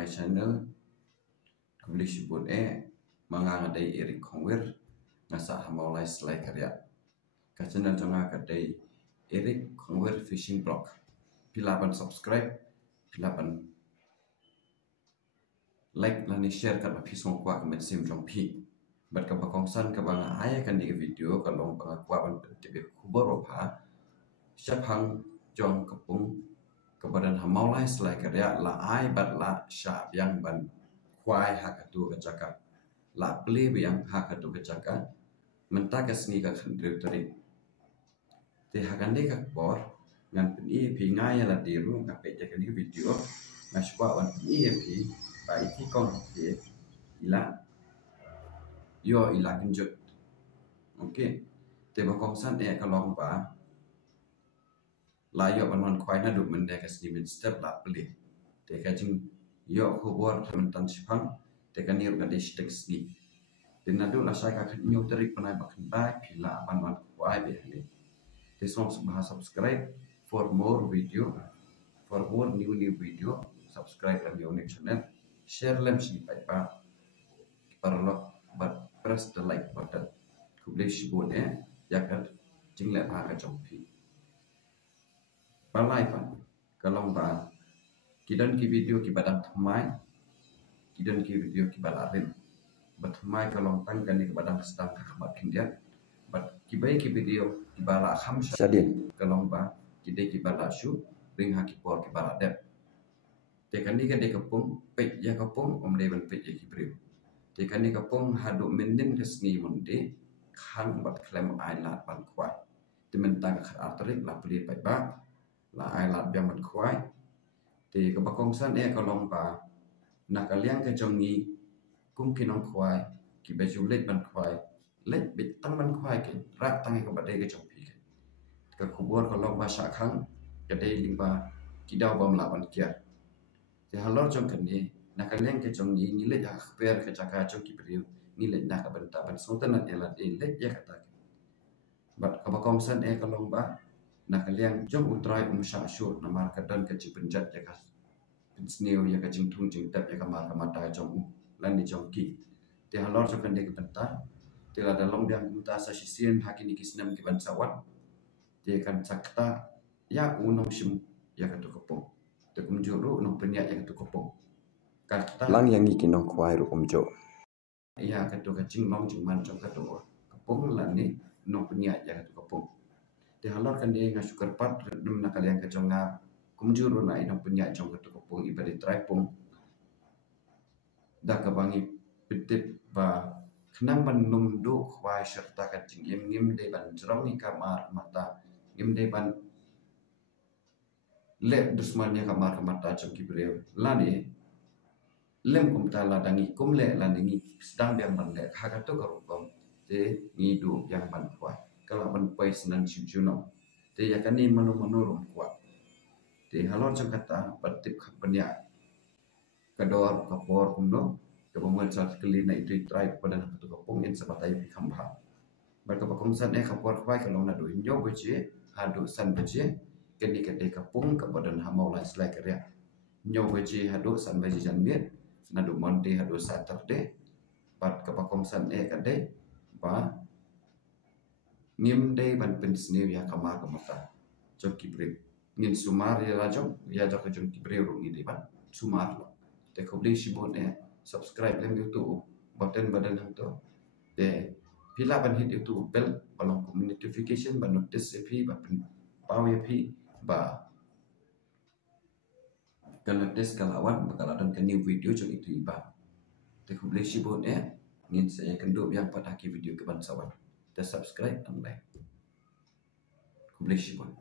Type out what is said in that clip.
my channel. Kubli shibun mangangadai Eric Kongwir ngasa hamolai selai karya. Ka channel jonga kadai Eric Kongwir fishing blog. Pilapan subscribe, pilapan like lani share kat pisong kwa kemen sim jong pi. Bat ka bakongsan ka bang aya kan di video kalong bang kwa ban tebe kubor pa. Syapang jong kepung kebadan hamaulai selai karya la ai bat la syap yang ban kwai hakatu kecaka la beli yang hakatu kecaka mentaka seni ka khandri tari te hakande ka bor ngan peni pi ngai la diru ngape te kan video ngaswa wan peni pi ba iki kong te ila yo ila genjut oke te bakong san kalong ba la yo ban kwai na du men de ka seni men step la beli te ka jing yo khobor mentan sipang te kan niu gade stek sni dinadu la sai ka nyu teri panai bakhan bai phila ban kwai be ni te song subscribe for more video, for more new video. Subscribe and your channel, share lem si pai pa parlo but press the like button kubli shibun yakat jingle pa ka jongpi palai pa kalong ba kidan ki video ki badang thamai kidan ki video ki balarin bat thamai kalong tang kan ki badang sedang ka khabat kindian bat ki bai ki video ki bala kham sadin kalong ba kidai ki bala shu ring ha ki por ki bala dep te kan ni kan de kapung pe ya kapung de ban pe ki breu te kan ni kapung hadu mendin kesni monde khang bat klem ai lat ban kwai te mentang ka arterik la pli pai ba la ai lat biang ban kwai te ka bakong san kalong ba na kaliang ke jongi kum kinong kwai ki ba julet ban kwai let bit tang ban kwai ke rak tang ka badai ke jong pi ka kubur kalong ba sha khang ke dei limba ki daw bam la ban kia te halor jong kan ni na kaliang ke jongi ni le ya khper ke jaka jong ki priu ni le na ka ban ta ban sultan na elat le ya kata bat ka bakong san kalong ba na kaliang jong utrai sha shu na mar ka dan ke ci penjat ya ka snew ya ka jing tung jing tap ya ka mar ka mata jong lan ni jong ki te halor jong kan de ke benta te la dalong biang kunta sa sisien hakini kisnam ki ban sawat te kan sakta ya unong sim ya ka to kopong te kum juru unong penya ya ka to kopong kata lang yang ikinong kwai ru kumjo ya ka to ka jing long jing man jong ka to kopong lan ni unong penya ya ka to kopong te halor kan de nga sukar pat dum na kalian ka jonga kum juru na inong penya jong ka to kopong ibadi traipong da ka bangi pitip ba kenang ban num du khwai serta ka jing ngim de ban jrong ni kamar mata ngim de ban le dusman ya kamar mata jong ki breu lani lem kum ta la dangi kum le lani ni sedang biang ban le kha ka to ka rom te ni du yang ban khwai kala ban pai senan chiu no te ya kan ni manu rom kwa te halor jong kata patip khapnya kador kapor kum no kebangun saat kali na itu try pada nak tu kapung in sebatai khambha barka bakong san kapor khwai kalong na do injo beje hadu san beje kedi kedi kapung ke badan hamau lai selai karya nyo beje hadu san beje jan miet na do monday hadu saturday bat ka bakong san kade ba ngim day ban pensni ya kamar kamata jok kibrek ngin sumar ya rajong ya jok jong kibrek ro ngi ban sumar lo te kobli shibon subscribe lem YouTube button badan hanto de pila ban hit YouTube bell balong notification ban notice pi ba pau ya pi ba kalau tes kalawan bakal ada new video jong itu iba te kubli shibon ngin saya kenduk yang pada video ke ban sawan te subscribe dan like kubli shibon